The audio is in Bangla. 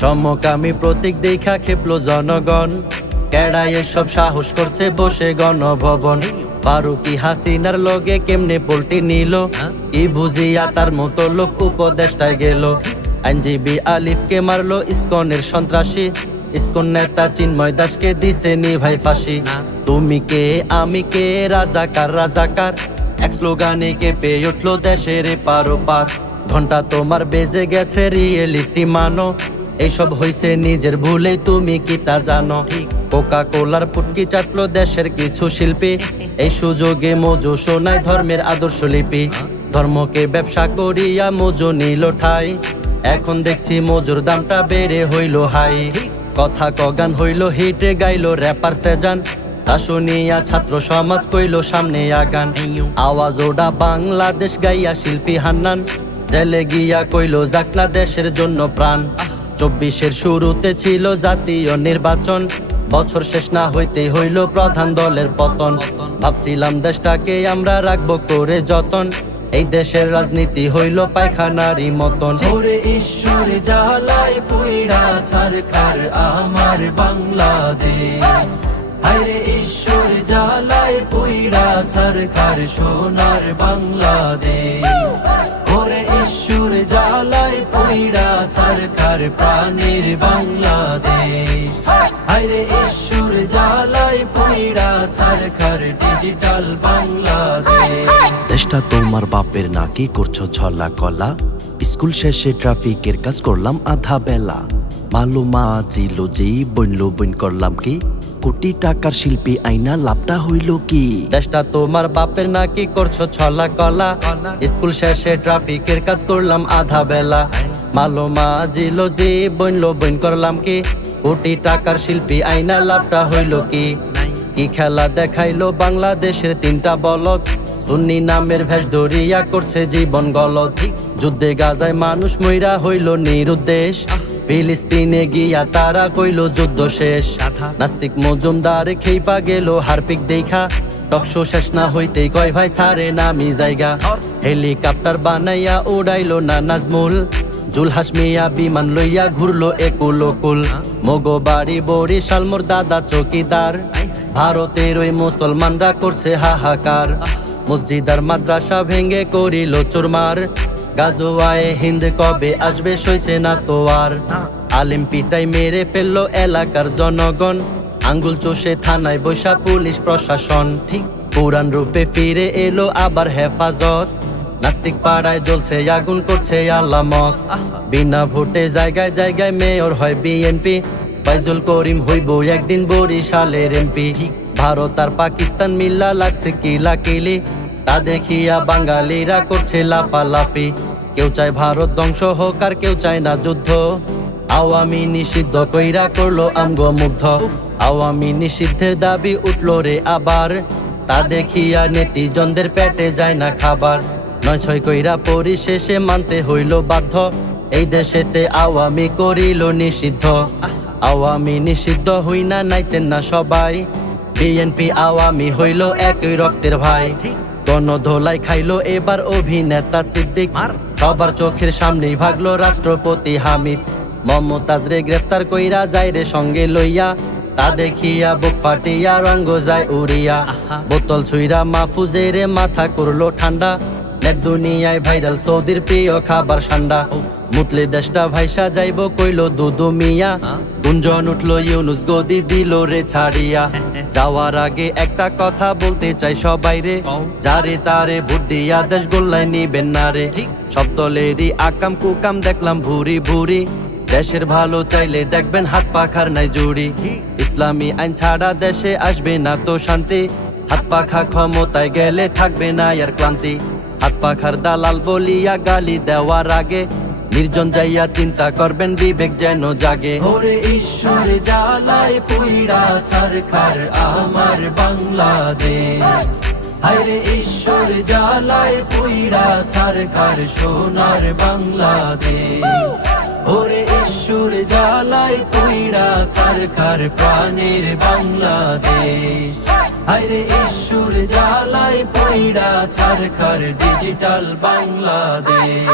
সমকামী প্রতীক দেখা খেপলো জনগণ, কেডা এসব সাহস করছে বসে গণভবন। ফারুকি হাসিনার লগে কেমনে পল্টি নিল, কি বুঝিয়া তার মতো লোক উপদেষ্টায় গেল। আইনজীবী আলিফকে মারলো ইসকনের সন্ত্রাসী, ইসকন নেতা চিন্ময় দাসকে দিছে নি ভাই ফাঁসি। তুমি কে আমি কে রাজাকার রাজাকার, এক স্লোগানে কেঁপে উঠলো দেশের পারো পার। ঘন্টা তোমার বেজে গেছে রিয়েলিটি মানো, এইসব হইছে নিজের ভুলে তুমি কি তা জানো। কোকা কোলার পুটকি চাটলো দেশের কিছু শিল্পী, এই সুযোগে মজু শোনায় ধর্মের আদর্শ লিপি। ধর্মকে ব্যবসা করিয়া মজু নিল ঠাই, এখন দেখছি মজুর দামটা বেড়ে হইল হাই। কথা কগান হইল হিটে গাইলো র্যাপার সেজান, তা শুনিয়া ছাত্র সমাজ কইল সামনে আগান। আওয়াজ ওডা বাংলাদেশ গাইয়া শিল্পী হান্নান, জেলে গিয়া কইল যাক না দেশের জন্য প্রাণ। 24-এর শুরুতে ছিল জাতীয় নির্বাচন, বছর শেষ না হইতেই হইল প্রধান দলের পতন। ভাবছিলাম দেশটাকে আমরা রাখবো করে যতন, এই দেশের রাজনীতি হইল পায়খানারই মতন। ওরে ঈশ্বর জ্বালায় পুইড়া ছারখার আমার বাংলাদেশ, হায়রে ঈশ্বর জ্বালায় পুইড়া ছারখার সোনার বাংলাদেশ। ওরে ঈশ্বর জ্বালায় পুইড়া ছারখার প্রাণের বাংলাদেশ, হায়রে ঈশ্বর জ্বালায় পুইড়া ছারখার ডিজিটাল বাংলাদেশ। দেশটা তোমার বাপের নাকি করছো ছলা কলা, স্কুল শেষে ট্রাফিকের কাজ করলাম আধা বেলা। মালুমা জিলো যেই বইনলো বইন করলাম কি, কোটি টাকার শিল্পী আইনা লাভটা হইল কি। দেশটা তোমার বাপের নাকি করছো ছলা কলা, স্কুল শেষে ট্রাফিকের কাজ করলাম আধা বেলা। মালুমা জিলো যে বইনলো বইন করলাম কি, কোটি টাকার শিল্পী আইনা লাভটা হইল কি। কি খেলা দেখাইলো বাংলাদেশের তিনটা বলদ, সুন্নি নামের ভেষ ধরিয়া করছে জীবন গলদ। যুদ্ধে গাজায় মানুষ মইরা হইল নিরুদ্দেশ, ফিলিস্তিনে গিয়া তারা কইল যুদ্ধ শেষ। নাস্তিক মজুমদার খেইপা গেল হারপিক দেখা, টকশো শেষ না হইতেই কয় ভাই সারে নামি জায়গা। হেলিকপ্টার বানাইয়া উড়াইলো না নাজমুল, জুলহাস মিয়া বিমান লইয়া ঘুরলো একুল ওকুল। মগো বাড়ি বরিশাল মোর দাদা চৌকিদার, ভারতের ওই মুসলমানরা করছে হাহাকার। মসজিদ আর মাদ্রাসা ভেঙে করিল চুরমার, গাজোয়ায়ে হিন্দ কবে আসবে সইছে না তো আর। আলিম পিটাই মেরে ফেললো এলাকার জনগণ, আঙ্গুল চষে থানায় বৈশা পুলিশ প্রশাসন। পুরান রূপে ফিরে এলো আবার হেফাজত, নাস্তিক পাড়ায় জ্বলছে আগুন করছে আলামত। বিনা ভোটে জায়গায় জায়গায় মেয়র হয় বিএনপি, ফাইজুল করিম হইব একদিন বরিশালের এমপি। ভারত আর পাকিস্তান মিল্লা লাগছে কিলাকিলি, তা দেখিয়া বাঙালিরা করছে লাফালাফি। কেউ চায় ভারত ধ্বংস হোক আর কেউ চায় না যুদ্ধ, আওয়ামী নিষিদ্ধ কইরা করলো আমগো মুগ্ধ। আওয়ামী নিষিদ্ধের দাবি উঠলো রে আবার, তা দেখিয়া নেটিজনদের পেটে যায় না খাবার। 9-6 কইরা পরিশেষে মানতে হইল বাধ্য, এই দেশেতে আওয়ামী করিল নিষিদ্ধ। আওয়ামী নিষিদ্ধ হই না নাইচেন না সবাই, বিএনপি আওয়ামী হইল একই রক্তের ভাই। গণধোলাই খাইলো এবার অভিনেতা সিদ্দিক, সবার চোখের সামনেই ভাগলো রাষ্ট্রপতি হামিদ। মমতাজ রে গ্রেফতার কইরা যায় রে সঙ্গে লইয়া, তা দেখিয়া বুক ফাটিয়া রঙ্গ যায় উড়িয়া। বোতল ছুইরা মাহফুজের মাথা করলো ঠান্ডা, নেট দুনিয়ায় ভাইরাল সৌদির প্রিয় খাবার সান্ডা। মুতলে দেশটা ভাইসা যাইব কইলো দুদু মিয়া, গুঞ্জন উঠলো ইউনুস গদি দিল রে ছাড়িয়া। যাওয়ার আগে একটা কথা বলতে চাই সবাই রে, যারে তারে ভোট দিয়া দেশ গোল্লায় নিবেন না রে। সব দলেরই আকাম কুকাম দেখলাম ভুরি ভুরি, দেশের ভালো চাইলে দেখবেন হাত পাখার নাই জুড়ি। ইসলামী আইন ছাড়া দেশে আসবে না তো শান্তি, হাত পাখা ক্ষমতায় গেলে থাকবে না আর ক্লান্তি। হাত পাখার দালাল বলিয়া গালি দেওয়ার আগে, নির্জন যাইয়া চিন্তা করবেন বিবেক যেন জাগে। ওরে ঈশ্বর জ্বালায় পুইড়া ছারখার আমার বাংলাদেশ, হায়রে ঈশ্বর জ্বালায় পুইড়া ছারখার সোনার বাংলাদেশ। ওরে ঈশ্বর জ্বালায় পুইড়া ছারখার প্রাণের বাংলাদেশ, হায়রে ঈশ্বর জ্বালায় পুইড়া ছারখার ডিজিটাল বাংলাদেশ।